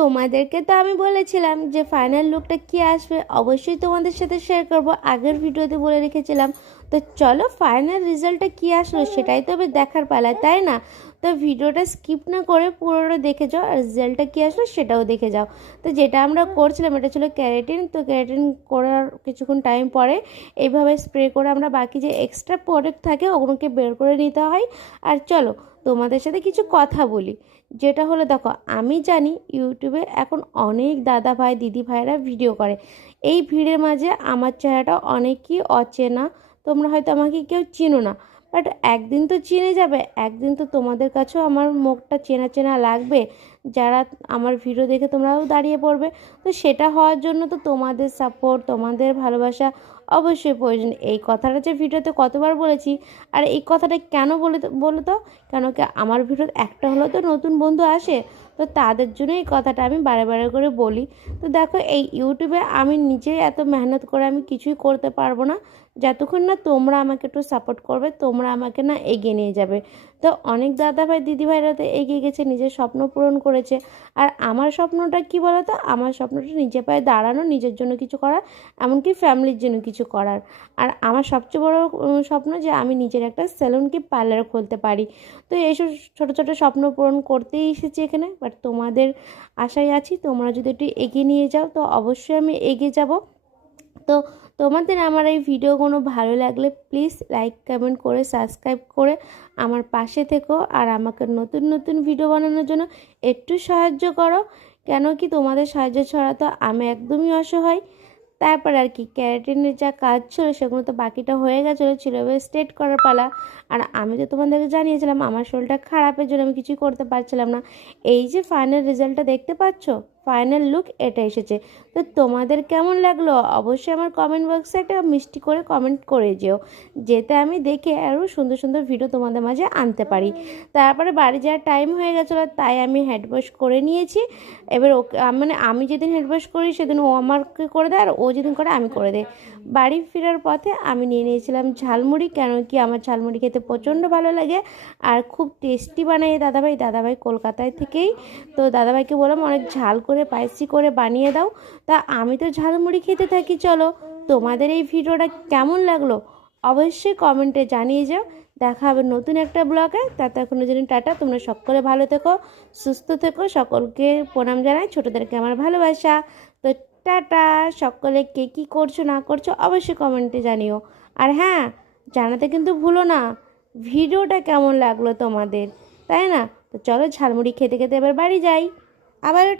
তোমাদেরকে তো আমি বলেছিলাম যে ফাইনাল লুকটা কি আসবে অবশ্যই তোমাদের সাথে শেয়ার করব, আগের ভিডিওতে বলে রেখেছিলাম। তো চলো ফাইনাল রেজাল্টটা কি আসলো সেটাই তো এবার দেখার পালা, তাই না? তো ভিডিওটা স্কিপ না করে পুরোটা দেখে যাও, আর রেজাল্টটা কী আসলো সেটাও দেখে যাও। তো যেটা আমরা করছিলাম এটা ছিল ক্যারাটিন। তো ক্যারাটিন করার কিছুক্ষণ টাইম পরে এইভাবে স্প্রে করে আমরা বাকি যে এক্সট্রা প্রোডাক্ট থাকে ওগুলোকে বের করে নিতে হয়। আর চলো তোমাদের সাথে কিছু কথা বলি, যেটা হলো দেখো আমি জানি ইউটিউবে এখন অনেক দাদা ভাই দিদি ভাইরা ভিডিও করে। এই ভিড়ের মাঝে আমার চেহারাটা অনেকই অচেনা, তোমরা হয়তো আমাকে কেউ চিনো না। বাট একদিন তো চিনে যাবে, একদিন তো তোমাদের কাছেও আমার মুখটা চেনা চেনা লাগবে, যারা আমার ভিডিও দেখে তোমরাও দাঁড়িয়ে পড়বে। তো সেটা হওয়ার জন্য তো তোমাদের সাপোর্ট, তোমাদের ভালোবাসা অবশ্যই প্রয়োজন। এই কথাটা যে ভিডিওতে কতবার বলেছি, আর এই কথাটা কেন বলো তো, কেন কি আমার ভিডিওতে একটা হলেও তো নতুন বন্ধু আসে, তো তাদের জন্য এই কথাটা আমি বারে বারে করে বলি। তো দেখো এই ইউটিউবে আমি নিজেই এত মেহনত করে আমি কিছুই করতে পারবো না যতক্ষণ না তোমরা আমাকে একটু সাপোর্ট করবে, তোমরা আমাকে না এগিয়ে নিয়ে যাবে। তো অনেক দাদা ভাই দিদি ভাইরা তো এগিয়ে গেছে, নিজের স্বপ্ন পূরণ করেছে। আর আমার স্বপ্নটা কি বলো তো, আমার স্বপ্নটা নিজের পায়ে দাঁড়ানো, নিজের জন্য কিছু করা, এমনকি ফ্যামিলির জন্য কিছু করার। আর আমার সবচেয়ে বড় স্বপ্ন যে আমি নিজের একটা সেলুন কি পার্লার খুলতে পারি। তো এইসব ছোটো ছোটো স্বপ্ন পূরণ করতেই এসেছি এখানে। বাট তোমাদের আশায় আছি, তোমরা যদি একটু এগিয়ে নিয়ে যাও তো অবশ্যই আমি এগিয়ে যাব। তো তোমাদের আমার এই ভিডিওগুলো ভালো লাগলে প্লিজ লাইক কমেন্ট করে সাবস্ক্রাইব করে আমার পাশে থেকো, আর আমাকে নতুন নতুন ভিডিও বানানোর জন্য একটু সাহায্য করো। কেন কি তোমাদের সাহায্য ছাড়া তো আমি একদমই অসহায়। তারপর আর কি ক্যারাটিনের যা কাজ ছিল সেগুলো তো বাকিটা হয়ে গেছিলো, ছিল এবার স্ট্রেট করার পালা। আর আমি তো তোমাদেরকে জানিয়েছিলাম আমার শরীরটা খারাপের জন্য আমি কিছুই করতে পারছিলাম না। এই যে ফাইনাল রেজাল্টটা দেখতে পাচ্ছ, ফাইনাল লুক এটা এসেছে। তো তোমাদের কেমন লাগলো অবশ্যই আমার কমেন্ট বক্সে একটা মিষ্টি করে কমেন্ট করে যেও, যেতে আমি দেখে আরও সুন্দর সুন্দর ভিডিও তোমাদের মাঝে আনতে পারি। তারপরে বাড়ি যাওয়ার টাইম হয়ে গেছিলো, তাই আমি হেড ওয়াশ করে নিয়েছি। এবার ওকে মানে আমি যেদিন হেড ওয়াশ করি সেদিন ও আমাকে করে দেয়, আর ও যেদিন করে আমি করে দিই। বাড়ি ফেরার পথে আমি নিয়ে নিয়েছিলাম ঝালমুড়ি, কেন কি আমার ঝালমুড়ি খেতে প্রচণ্ড ভালো লাগে আর খুব টেস্টি বানায় দাদাভাই। দাদাভাই কলকাতায় থেকেই, তো দাদাভাইকে বললাম অনেক ঝাল করে স্পাইসি করে বানিয়ে দাও। তা আমি তো ঝালমুড়ি খেতে থাকি। চলো তোমাদের এই ভিডিওটা কেমন লাগলো অবশ্যই কমেন্টে জানিয়ে যাও। দেখা হবে নতুন একটা ব্লগে, তাতে এখনো জন্য টাটা। তোমরা সকলে ভালো থেকো, সুস্থ থেকো, সকলকে প্রণাম জানাই, ছোটোদেরকে আমার ভালোবাসা। তো টাটা। সকলে কে কী করছো না করছো অবশ্যই কমেন্টে জানিও। আর হ্যাঁ, জানাতে কিন্তু ভুলো না ভিডিওটা কেমন লাগলো তোমাদের, তাই না? তো চলো ঝালমুড়ি খেতে খেতে এবার বাড়ি যাই। আবারও